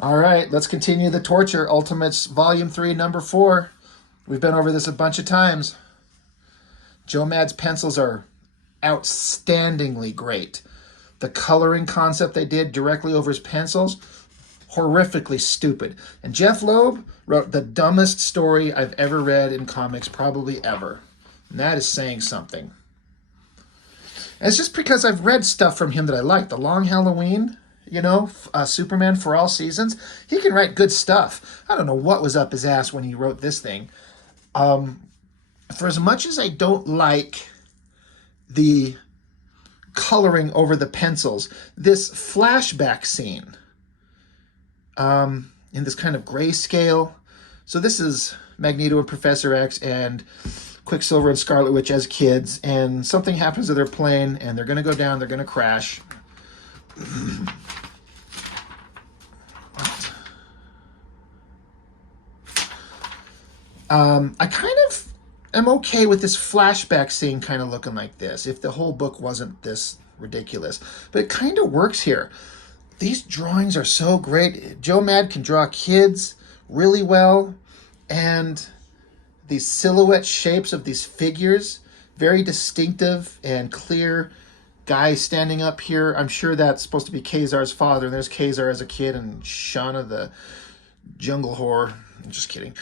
All right, let's continue the torture. Ultimates Volume 3, Number 4. We've been over this a bunch of times. Joe Mad's pencils are outstandingly great. The coloring concept they did directly over his pencils, horrifically stupid. And Jeff Loeb wrote the dumbest story I've ever read in comics, probably ever. And that is saying something. And it's just because I've read stuff from him that I like. The Long Halloween, Superman for All Seasons. He can write good stuff. I don't know what was up his ass when he wrote this thing. For as much as I don't like the coloring over the pencils, this flashback scene in this kind of grayscale. So this is Magneto and Professor X and Quicksilver and Scarlet Witch as kids, and something happens to their plane, and they're going to go down, they're going to crash. I kind of am okay with this flashback scene kind of looking like this, if the whole book wasn't this ridiculous. But it kind of works here. These drawings are so great. Joe Mad can draw kids really well, and these silhouette shapes of these figures, very distinctive and clear. Guy standing up here, I'm sure that's supposed to be Kazar's father, and there's Kazar as a kid, and Shauna the jungle whore, I'm just kidding,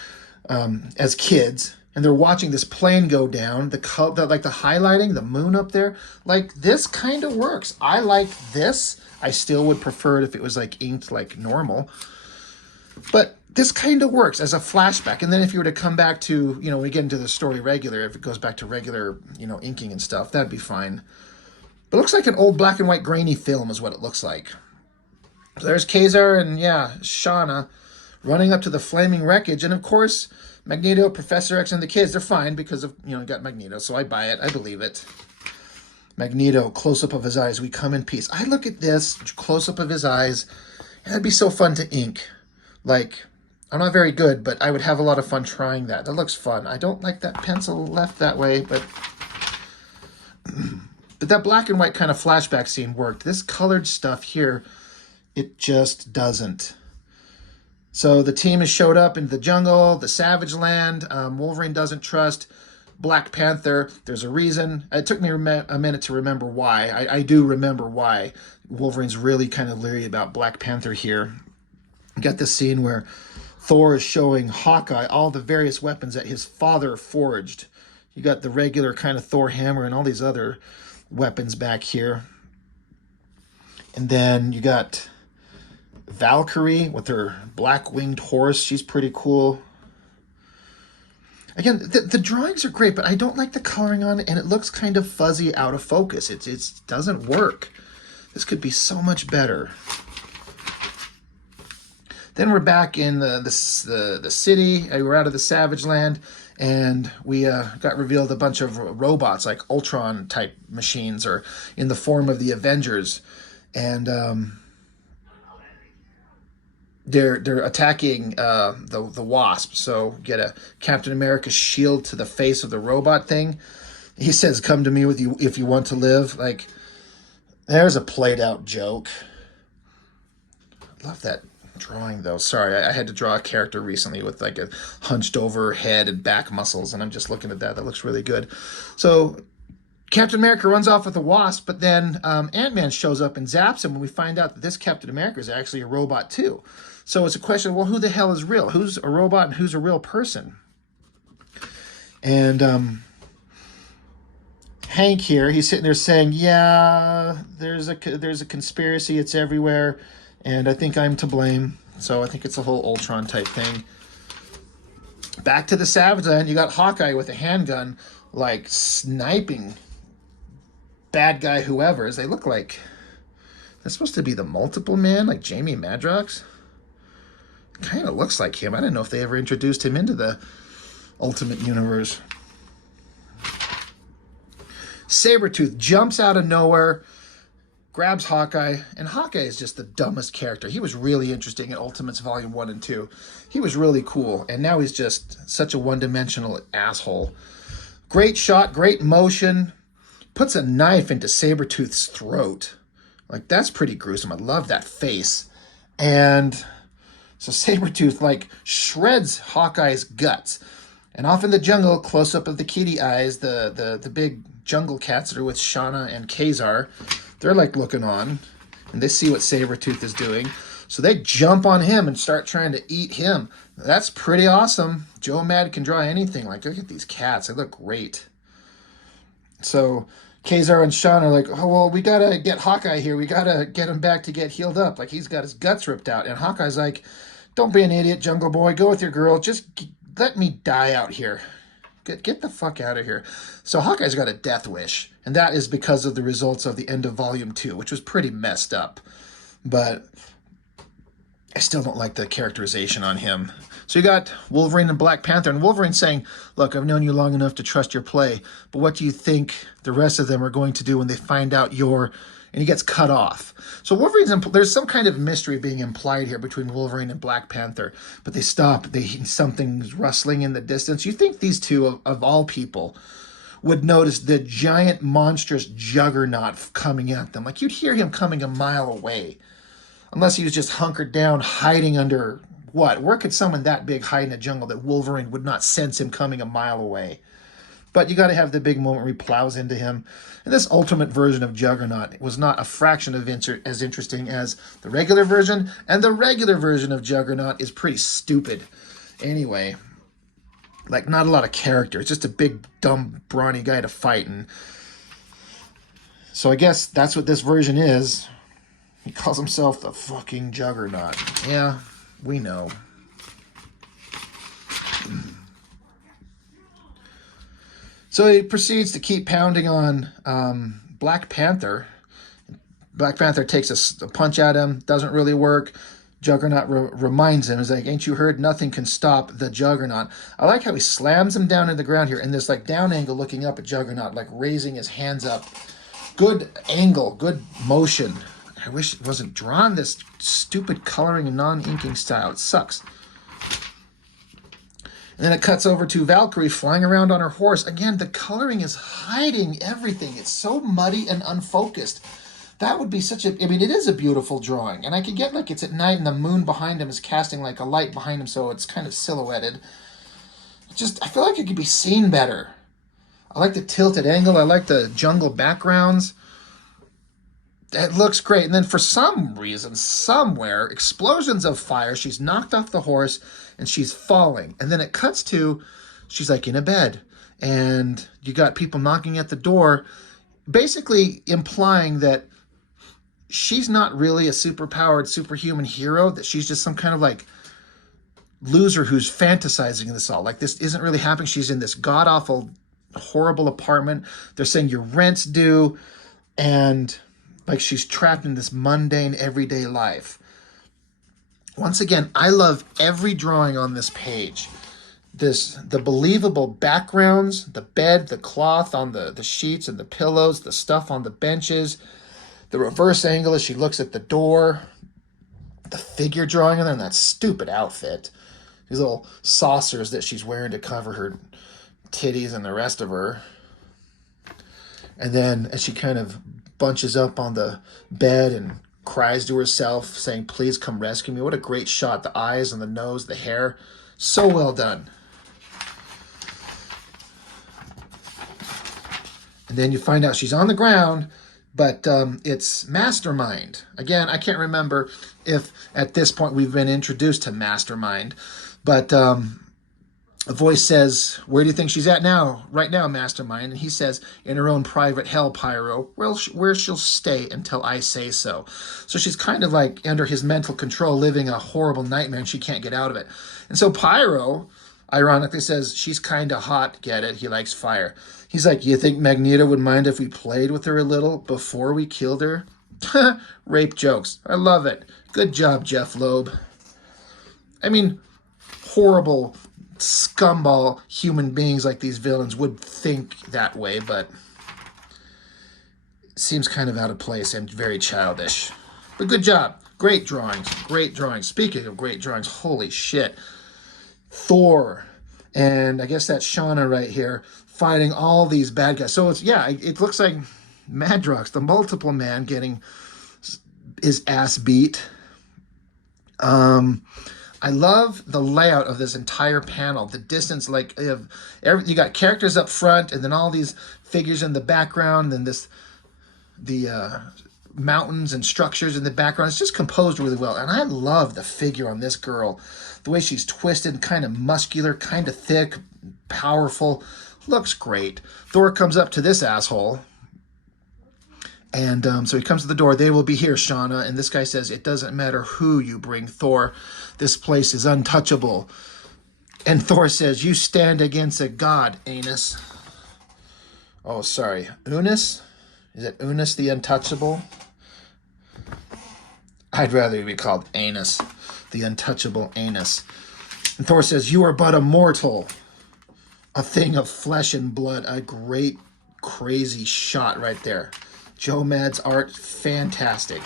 as kids. And they're watching this plane go down, the highlighting, the moon up there, like this kind of works. I like this. I still would prefer it if it was like inked like normal, but this kind of works as a flashback. And then if you were to come back to, when we get into the story regular, if it goes back to regular, inking and stuff, that'd be fine. But it looks like an old black and white grainy film is what it looks like. So there's Kazar and, Shauna running up to the flaming wreckage. And, of course, Magneto, Professor X, and the kids, they're fine because of, got Magneto. So I buy it. I believe it. Magneto, close-up of his eyes. We come in peace. I look at this, close-up of his eyes. And that'd be so fun to ink. Like, I'm not very good, but I would have a lot of fun trying that. That looks fun. I don't like that pencil left that way, but that black and white kind of flashback scene worked. This colored stuff here, it just doesn't. So the team has showed up in the jungle, the Savage Land. Wolverine doesn't trust Black Panther. There's a reason. It took me a minute to remember why. I do remember why. Wolverine's really kind of leery about Black Panther here. You got this scene where Thor is showing Hawkeye all the various weapons that his father forged. You got the regular kind of Thor hammer and all these other weapons back here. And then you got Valkyrie with her black-winged horse. She's pretty cool. Again, the drawings are great, but I don't like the coloring on it, and it looks kind of fuzzy, out of focus. It doesn't work. This could be so much better. Then we're back in the city. We're out of the Savage Land, and we got revealed a bunch of robots, like Ultron-type machines, or in the form of the Avengers. And they're attacking the Wasp. So get a Captain America shield to the face of the robot thing. He says, "Come to me with you if you want to live." Like, there's a played-out joke. Love that drawing, though. Sorry, I had to draw a character recently with like a hunched over head and back muscles, and I'm just looking at that. That looks really good. So Captain America runs off with the Wasp, but then Ant-Man shows up and zaps him, and we find out that this Captain America is actually a robot too. So it's a question, well, who the hell is real? Who's a robot and who's a real person? And Hank here, he's sitting there saying, yeah, there's a conspiracy, it's everywhere, and I think I'm to blame. So I think it's a whole Ultron type thing. Back to the Savage Land, you got Hawkeye with a handgun, like sniping bad guy whoever's. They look like that's supposed to be the Multiple Man, like Jamie Madrox. Kind of looks like him. I don't know if they ever introduced him into the Ultimate Universe. Sabretooth jumps out of nowhere, grabs Hawkeye, and Hawkeye is just the dumbest character. He was really interesting in Ultimates Volume 1 and 2. He was really cool, and now he's just such a one-dimensional asshole. Great shot, great motion. Puts a knife into Sabretooth's throat. Like, that's pretty gruesome. I love that face. And So Sabretooth like shreds Hawkeye's guts. And off in the jungle, close up of the kitty eyes, the big jungle cats that are with Shauna and Kazar, they're like looking on, and they see what Sabretooth is doing. So they jump on him and start trying to eat him. That's pretty awesome. Joe Mad can draw anything. Like, look at these cats. They look great. So Kazar and Shauna are like, oh, well, we got to get Hawkeye here. We got to get him back to get healed up. Like, he's got his guts ripped out. And Hawkeye's like, don't be an idiot, Jungle Boy. Go with your girl. Just let me die out here. Get the fuck out of here. So Hawkeye's got a death wish. And that is because of the results of the end of Volume 2, which was pretty messed up. But I still don't like the characterization on him. So you got Wolverine and Black Panther, and Wolverine saying, look, I've known you long enough to trust your play, but what do you think the rest of them are going to do when they find out you're... And he gets cut off. So there's some kind of mystery being implied here between Wolverine and Black Panther, but they stop. Something's rustling in the distance. You think these two, of all people, would notice the giant, monstrous juggernaut coming at them. Like, you'd hear him coming a mile away. Unless he was just hunkered down, hiding under what? Where could someone that big hide in a jungle that Wolverine would not sense him coming a mile away? But you got to have the big moment where he plows into him. And this ultimate version of Juggernaut was not a fraction of as interesting as the regular version. And the regular version of Juggernaut is pretty stupid. Anyway, like, not a lot of character. It's just a big, dumb, brawny guy to fight. And so I guess that's what this version is. He calls himself the fucking Juggernaut. Yeah, we know. So he proceeds to keep pounding on Black Panther. Black Panther takes a punch at him. Doesn't really work. Juggernaut reminds him, he's like, ain't you heard? Nothing can stop the Juggernaut. I like how he slams him down in the ground here in this like down angle looking up at Juggernaut, like raising his hands up. Good angle, good motion. I wish it wasn't drawn this stupid coloring and non-inking style. It sucks. And then it cuts over to Valkyrie flying around on her horse. Again, the coloring is hiding everything. It's so muddy and unfocused. That would be such a... I mean, it is a beautiful drawing. And I could get like it's at night and the moon behind him is casting like a light behind him, so it's kind of silhouetted. I feel like it could be seen better. I like the tilted angle. I like the jungle backgrounds. It looks great. And then for some reason, somewhere, explosions of fire. She's knocked off the horse and she's falling. And then it cuts to, she's like in a bed. And you got people knocking at the door, basically implying that she's not really a superpowered superhuman hero, that she's just some kind of like loser who's fantasizing this all. Like, this isn't really happening. She's in this god-awful, horrible apartment. They're saying your rent's due. And... like, she's trapped in this mundane, everyday life. Once again, I love every drawing on this page. The believable backgrounds, the bed, the cloth on the sheets and the pillows, the stuff on the benches, the reverse angle as she looks at the door, the figure drawing on there, and that stupid outfit. These little saucers that she's wearing to cover her titties and the rest of her. And then as she kind of bunches up on the bed and cries to herself, saying, please come rescue me. What a great shot. The eyes and the nose, the hair. So well done. And then you find out she's on the ground, but it's Mastermind. Again, I can't remember if at this point we've been introduced to Mastermind, but a voice says, where do you think she's at now? Right now, Mastermind. And he says, in her own private hell, Pyro, where she'll stay until I say so. So she's kind of like under his mental control, living a horrible nightmare, and she can't get out of it. And so Pyro, ironically, says, she's kind of hot, get it? He likes fire. He's like, you think Magneto would mind if we played with her a little before we killed her? Rape jokes. I love it. Good job, Jeff Loeb. I mean, horrible scumball human beings like these villains would think that way, but it seems kind of out of place and very childish. But good job. Great drawings. Great drawings. Speaking of great drawings, holy shit. Thor. And I guess that's Shauna right here fighting all these bad guys. So it's, yeah, it looks like Madrox, the multiple man, getting his ass beat. I love the layout of this entire panel. The distance, like you got characters up front, and then all these figures in the background, and the mountains and structures in the background. It's just composed really well, and I love the figure on this girl. The way she's twisted, kind of muscular, kind of thick, powerful. Looks great. Thor comes up to this asshole. And so he comes to the door. They will be here, Shauna. And this guy says, it doesn't matter who you bring, Thor. This place is untouchable. And Thor says, you stand against a god, Anus. Oh, sorry. Unis? Is it Unis the Untouchable? I'd rather be called Anus, the Untouchable Anus. And Thor says, you are but a mortal, a thing of flesh and blood. A great, crazy shot right there. Joe Mad's art, fantastic.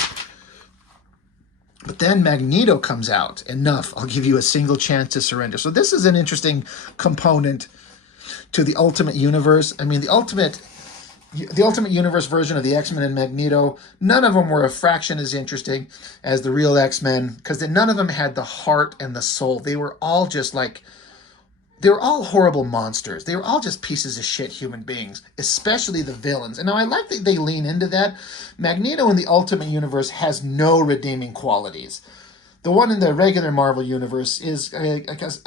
But then Magneto comes out. Enough. I'll give you a single chance to surrender. So this is an interesting component to the Ultimate Universe. I mean, the Ultimate Universe version of the X-Men and Magneto, none of them were a fraction as interesting as the real X-Men, because none of them had the heart and the soul. They were all just like, they were all horrible monsters. They were all just pieces of shit human beings, especially the villains. And now I like that they lean into that. Magneto in the Ultimate Universe has no redeeming qualities. The one in the regular Marvel Universe is a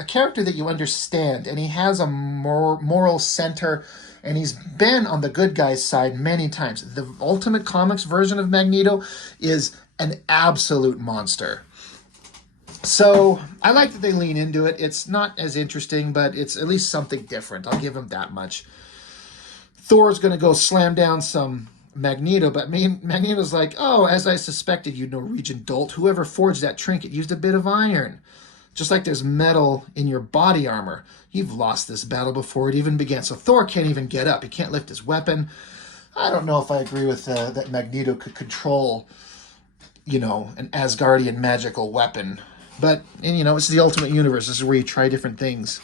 character that you understand, and he has a moral center, and he's been on the good guy's side many times. The Ultimate Comics version of Magneto is an absolute monster. So I like that they lean into it. It's not as interesting, but it's at least something different. I'll give him that much. Thor's going to go slam down some Magneto, but Magneto's like, oh, as I suspected, you Norwegian dolt. Whoever forged that trinket used a bit of iron. Just like there's metal in your body armor. You've lost this battle before it even began. So Thor can't even get up. He can't lift his weapon. I don't know if I agree with that Magneto could control, an Asgardian magical weapon. But, it's the Ultimate Universe. This is where you try different things.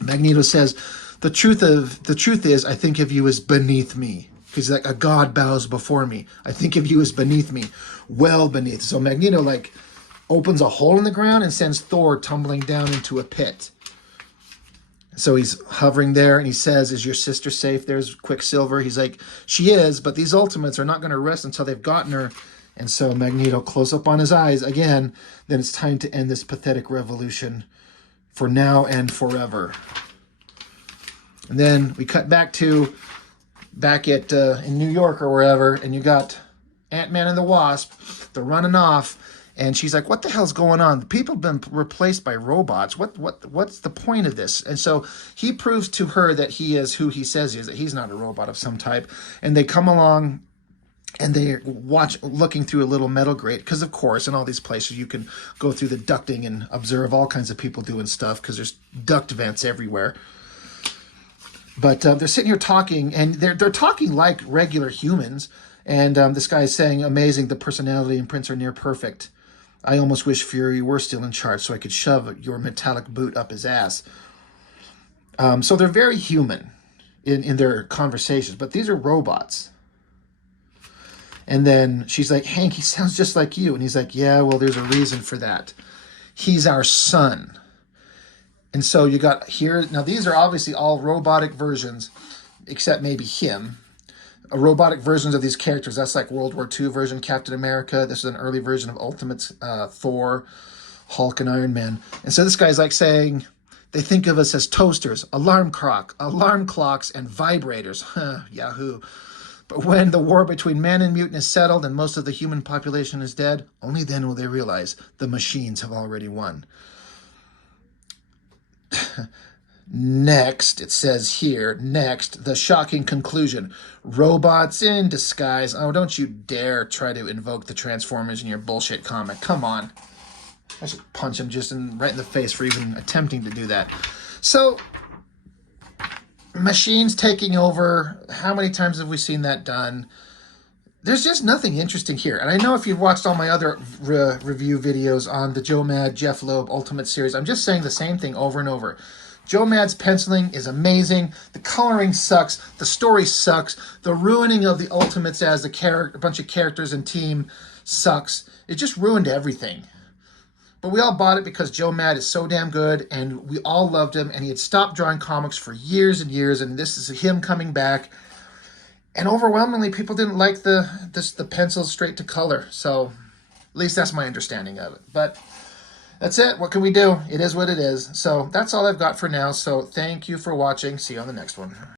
Magneto says, the truth is, I think of you as beneath me. He's like, a god bows before me. I think of you as beneath me. Well beneath. So Magneto, opens a hole in the ground and sends Thor tumbling down into a pit. So he's hovering there, and he says, is your sister safe? There's Quicksilver. He's like, she is, but these Ultimates are not going to rest until they've gotten her. And so Magneto, close up on his eyes again. Then it's time to end this pathetic revolution for now and forever. And then we cut back at in New York or wherever, and you got Ant-Man and the Wasp. They're running off, and she's like, "What the hell's going on? The people have been replaced by robots. What's the point of this?" And so he proves to her that he is who he says he is. That he's not a robot of some type. And they come along. And they looking through a little metal grate, because of course in all these places you can go through the ducting and observe all kinds of people doing stuff, because there's duct vents everywhere. But they're sitting here talking, and they're talking like regular humans. And this guy's saying, amazing, the personality imprints are near perfect. I almost wish Fury were still in charge so I could shove your metallic boot up his ass. So they're very human in their conversations, but these are robots. And then she's like, Hank, he sounds just like you. And he's like, yeah, well, there's a reason for that. He's our son. And so you got here, now these are obviously all robotic versions, except maybe him. Robotic versions of these characters. That's like World War II version Captain America. This is an early version of Ultimate Thor, Hulk, and Iron Man. And so this guy's like saying, they think of us as toasters, alarm clocks, and vibrators. Yahoo. But when the war between man and mutant is settled and most of the human population is dead, only then will they realize the machines have already won. Next, it says here, the shocking conclusion. Robots in disguise. Oh, don't you dare try to invoke the Transformers in your bullshit comic. Come on. I should punch him right in the face for even attempting to do that. So, machines taking over. How many times have we seen that done? There's just nothing interesting here. And I know if you've watched all my other review videos on the Joe Mad, Jeff Loeb Ultimate series, I'm just saying the same thing over and over. Joe Mad's penciling is amazing. The coloring sucks. The story sucks. The ruining of the Ultimates as a bunch of characters and team sucks. It just ruined everything. But we all bought it because Joe Mad is so damn good, and we all loved him, and he had stopped drawing comics for years and years, and this is him coming back. And overwhelmingly, people didn't like the pencils straight to color. So at least that's my understanding of it. But that's it. What can we do? It is what it is. So that's all I've got for now. So thank you for watching. See you on the next one.